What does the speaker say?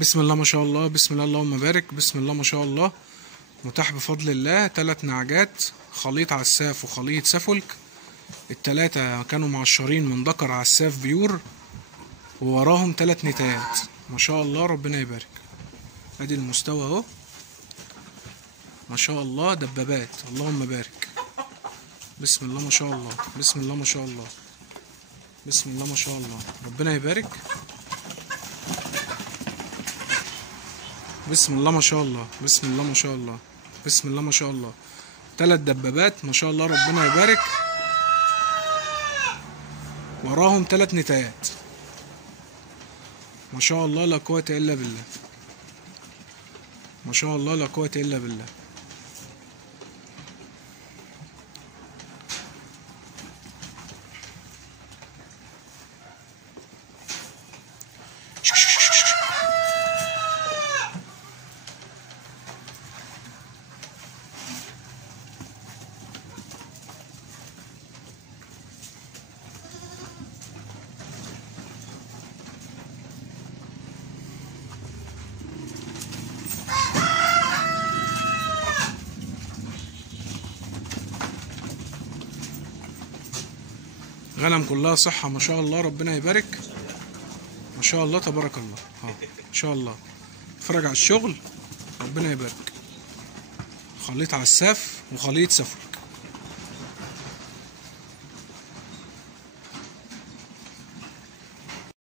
بسم الله ما شاء الله، بسم الله اللهم بارك، بسم الله ما شاء الله. متاح بفضل الله 3 نعجات، خليط عساف وخليط سفلك. ال3 كانوا معشرين من ذكر عساف بيور، ووراهم 3 نتايات ما شاء الله. ربنا يبارك. ادي المستوى اهو ما شاء الله، دبابات اللهم بارك. بسم الله ما شاء الله، بسم الله ما شاء الله، بسم الله ما شاء الله. ربنا يبارك. بسم الله ما شاء الله، بسم الله ما شاء الله، بسم الله ما شاء الله. 3 دبابات ما شاء الله. ربنا يبارك. وراهم 3 نتايات ما شاء الله. لا قوة الا بالله، ما شاء الله، لا قوة الا بالله. غنم كلها صحة ما شاء الله. ربنا يبارك ما شاء الله، تبارك الله. ما شاء الله. اتفرج على الشغل. ربنا يبارك. خليط عساف وخليط سفر.